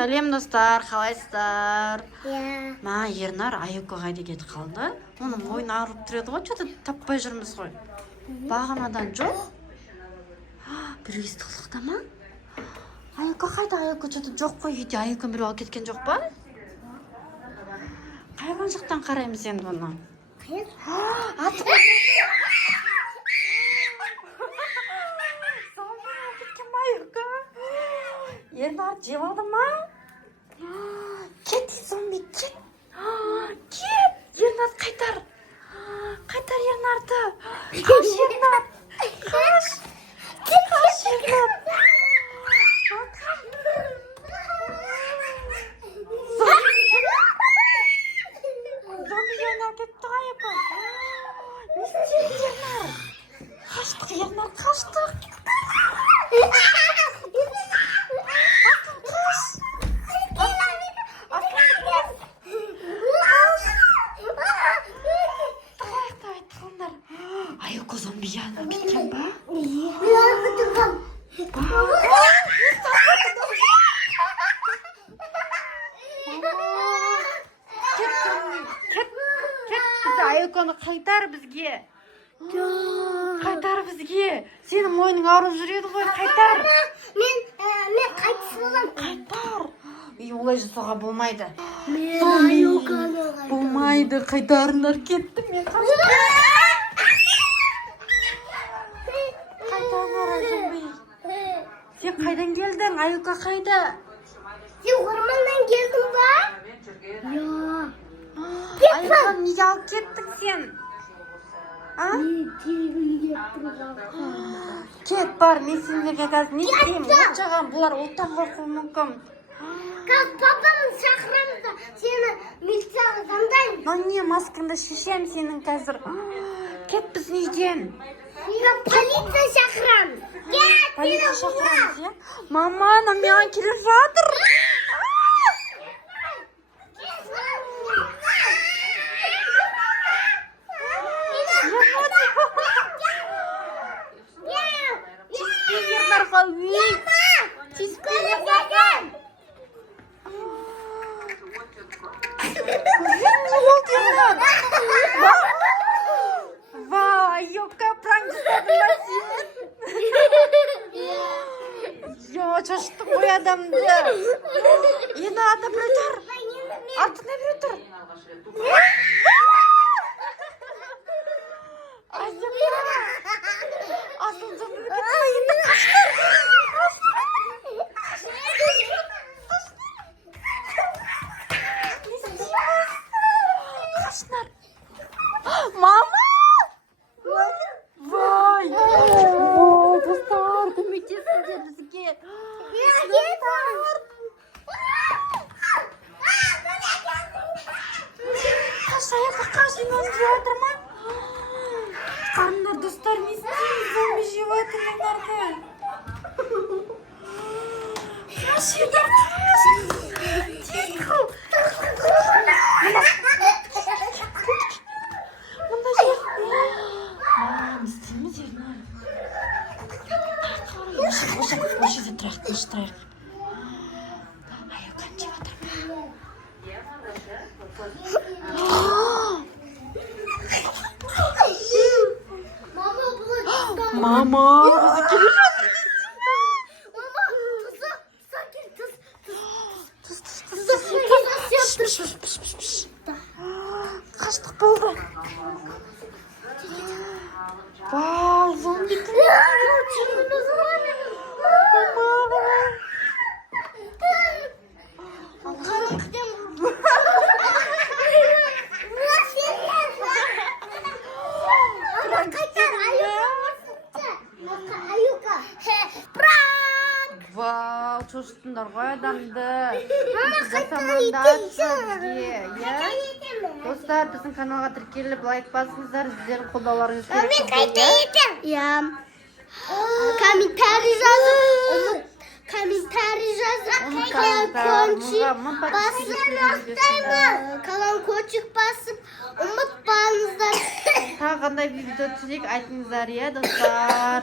Сәлем достар, қалайсыздар? Иә. Ма, Ернар Аюка қайда кетіп қалды? Оның мойны ауырып тұрады ғой, что-то таппай жүрміз ғой. Бағанадан жоқ. Біреу естіқлықта ма? Аюка қайда? Аюка что-то жоқ қой үйде. Аюка біреу алып кеткен жоқ па? Қайған жақтан қараймыз енді бұны? Атып Ернар жеп алды ма? Кет, зомби, кет. Кет, Ернар қайтар. Қайтар Ернарды. Қаш, Ернар. Қаш. Қаш, Ернар. Зомби Ернар кетті ғайыпы. Не істеді Ернар? Қаштық, Ернар, қаштық. Аюка зомбияны кеткен ба? Кет, бізді Аюканы қайтар бізге. Қайтар бізге. Сенің мойның ауырып жүреді ғой, қайтар. Мен қайтыс боламын. Қайтар. Олай жасауға болмайды. Мен Аюканы Болмайды, қайтарыңдар, кетті мен. Сен қайдан келдің? Аюка қайда? Сен орманнан келдің ба? Аюканы неге алып кеттің сен? Кет бар, мен сендерге қазір не істеймін? От жағам, бұлар оттан қорқуы мүмкін. Папамын шақырамыз да сені милицияға звондаймын. Не, маскаңды шешем сенің қазір. Кет біздің үйден. Полиция шақырамыз. Полиция шақырамыз, иә? Мама, маған келіп жатыр. Тиіспей Ернарға, өй! Тиіспей Ернарға! Аюка, пранк жасадың ба сен? Шаштық қой адамды. Енді ата біреу тұр. Артында біреу тұр. Асын зомби кетті. Енді қашынар. Қашынар. Мама! Вай! Достар, көмектесіңдер бізге. Аюка қаш, еніңіз жеп отыр ма? Қарындар, достар, не істейміз? Зомби жеп отыр оларды. Қаш, Ернар, қаш. Тихо. Мұнда жеп. Не істейміз, Ернар? Осы жерде тұрайық. Аюканы жеп отыр ма? Мама, бізді келе жатыр. Қаштық болды. Вау, зомби Вау, шошыттыңдар ғой адамды. Достар, біздің каналға тіркеліп лайк басыңыздар, сіздердің қолдауларыңыз керек. Мен қайта етем. Иә. Комментарий жазып, колокольчик басып, ұмытпаңыздар. Тағы қандай видео түсірейік айтыңыздар, иә достар.